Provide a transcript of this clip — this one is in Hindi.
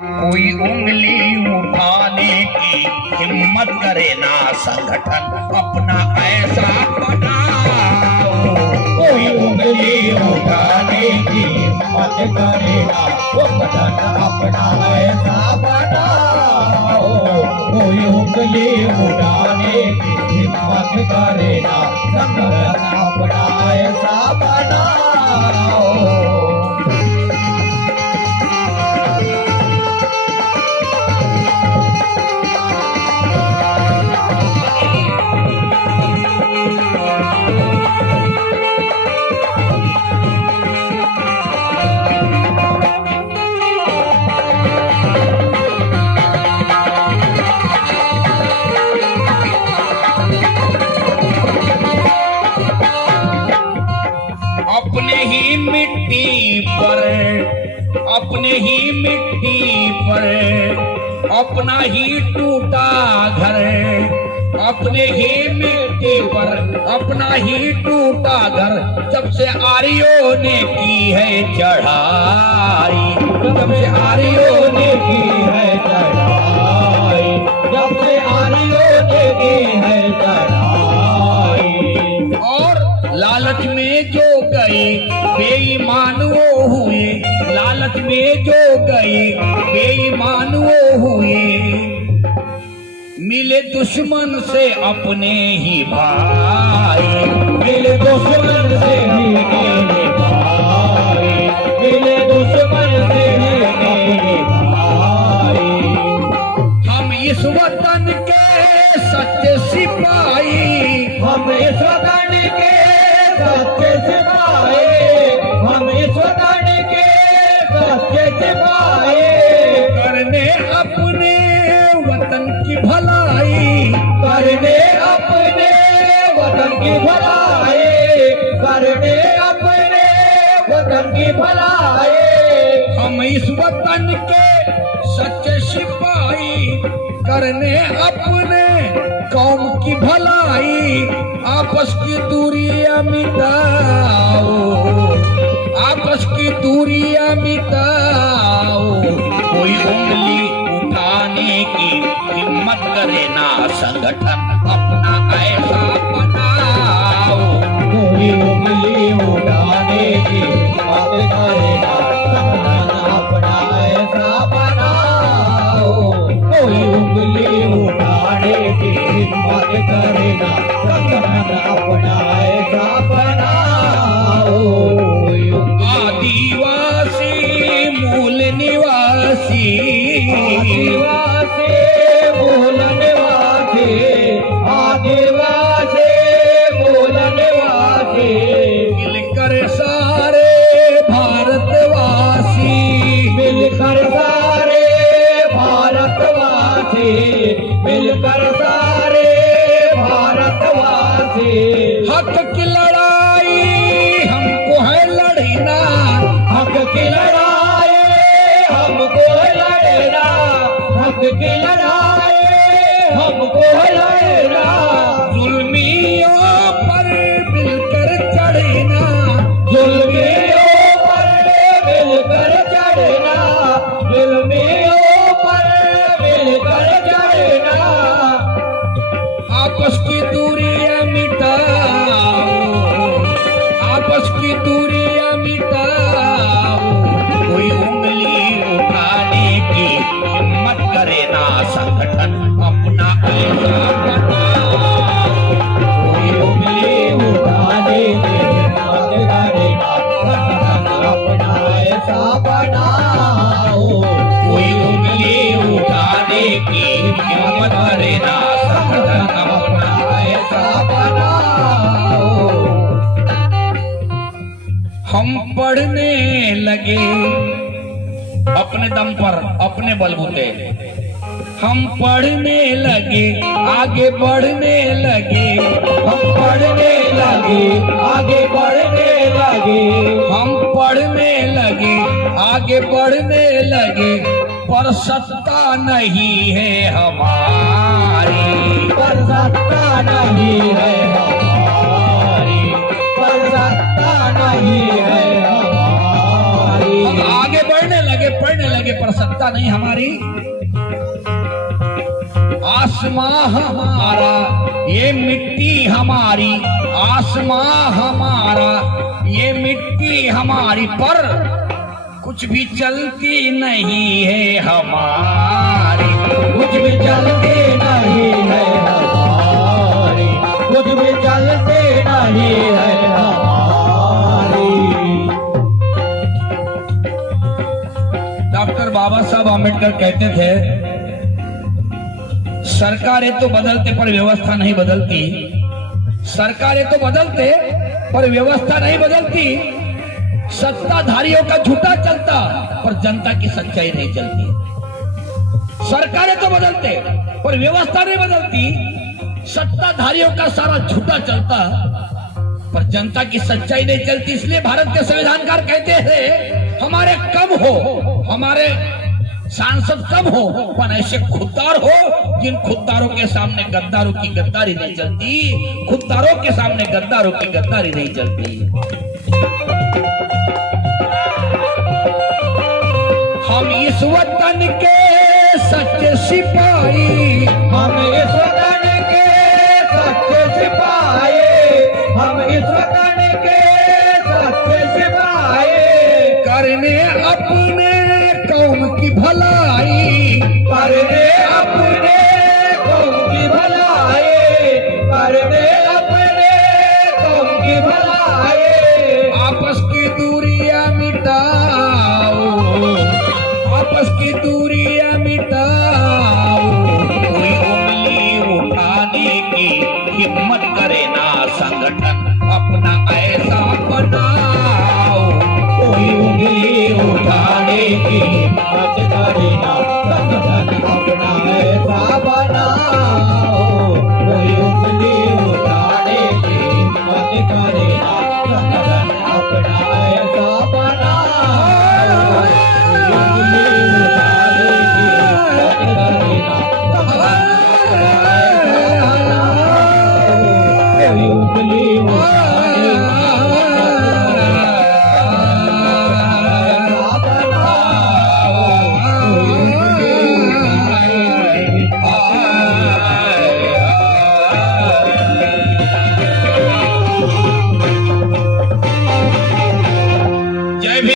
कोई उंगली उठाने की हिम्मत करे ना संगठन अपना ऐसा बनाओ। कोई उंगली उठाने की हिम्मत करे ना संगठन अपना ऐसा बनाओ। कोई उंगली उठाने की हिम्मत करे ना संगठन अपना ऐसा बनाओ। अपने ही मिट्टी पर अपना ही टूटा घर, अपने ही मिट्टी पर अपना ही टूटा घर। जब से आर्यों ने की है चढ़ाई, जब से आर्यों ने की है चढ़ाई, जब से आर्यों ने की है चढ़ाई। और लालच में जो गए बेईमान वो हुए, लालच में जो गए बेईमान वो हुए। मिले दुश्मन से अपने ही भाई, मिले दुश्मन से ही मेरे भाई, मिले दुश्मन से ही मेरे भाई। हम इस वतन के सच्चे सिपाही, हम इस वतन के सच्चे सिपाही, हम इस वतन के सच्चे सिपाही। करने अपने वतन की भलाई, करने अपने वतन की भलाई, करने अपने वतन की भलाई। हम इस वतन के सच्चे सिपाही, करने अपने कौम की भलाई। आपस की दूरियां मिटाओ, आपस की दूरियां मिटाओ। कोई उंगली उठाने की हिम्मत करे ना संगठन अपना ऐसा बनाओ। कोई उंगली उठाने की हिम्मत करे ना संगठन अपना ऐसा बनाओ। कोई उंगली उठाने की हिम्मत करे ना संगठन अपना ऐसा बनाओ। आदिवासी मूल निवासी, आदिवासी मूल निवासी, आदिवासी मूल निवासी। मिलकर सारे भारतवासी, मिलकर सारे भारतवासी, मिलकर सारे भारतवासी। हक की लड़ाई हमको है लड़ना, हक की लड़ाई हमको लड़ना, हक की लड़ाई हमको लड़ना। जुल्मियों पर मिलकर चढ़ना, जुल्मियों पर मिलकर चढ़ना, जुल्मियों पर मिलकर चढ़ना। आपस की दूरियां मिटाओ, आपस की दूरियां मिटाओ। कोई उंगली उठाने की हिम्मत करे ना संगठन अपना ऐसा बनाओ। कोई उंगली उठाने की हिम्मत करे ना संगठन अपना ऐसा बनाओ। कोई उंगली उठाने की हिम्मत करे ना संगठन अपना ऐसा बनाओ। हम पढ़ने लगे अपने दम पर, अपने बलबूते। हम पढ़ने लगे, आगे बढ़ने लगे। हम पढ़ने लगे, आगे बढ़ने लगे। हम पढ़ने लगे, आगे बढ़ने लगे। पर सत्ता नहीं है हमारी, पर सत्ता नहीं है हमारी, पर सत्ता नहीं है हमारी। हम आगे पढ़ने लगे पर सत्ता नहीं हमारी। आसमां हमारा ये मिट्टी हमारी, आसमां हमारा ये मिट्टी हमारी, पर कुछ भी चलती नहीं है हमारी। कुछ भी चलते नहीं है हमारी, कुछ भी चलते नहीं है हमारी। डॉक्टर बाबा साहब आम्बेडकर कहते थे, सरकारें तो बदलते पर व्यवस्था नहीं बदलती। सरकारें तो बदलते पर व्यवस्था नहीं बदलती। सत्ताधारियों का झूठा चलता पर जनता की सच्चाई नहीं चलती। सरकारें तो बदलते पर व्यवस्था नहीं बदलती। सत्ताधारियों का सारा झूठा चलता पर जनता की सच्चाई नहीं चलती। इसलिए भारत के संविधानकार कहते हैं, हमारे कम हो, हमारे सांसद कम हो, पर ऐसे खुददार हो जिन खुददारों के सामने गद्दारों की गद्दारी नहीं चलती। खुददारों के सामने गद्दारों की गद्दारी नहीं चलती। हम इस वतन के सच्चे सिपाही, हम इस वतन के सच्चे सिपाही, हम इस वतन के सच्चे सिपाही। करने अपने कौम की भलाई, करने अपने कौम की भलाई, करने अपने कौम की भलाई। आपस की दूरियां मिटाओ, आपस की दूरियां मिटाओ। कोई उंगली उठाने की हिम्मत करे ना संगठन अपना ऐसा बनाओ। कोई उंगली उठाने की हिम्मत करे ना संगठन अपना ऐसा बनाओ। कोई उंगली उठाने की हिम्मत करे ना संगठन अपना ऐसा बनाओ। कोई उंगली उठाने की हिम्मत करे ना संगठन अपना ऐसा बनाओ। कोई उंगली उठाने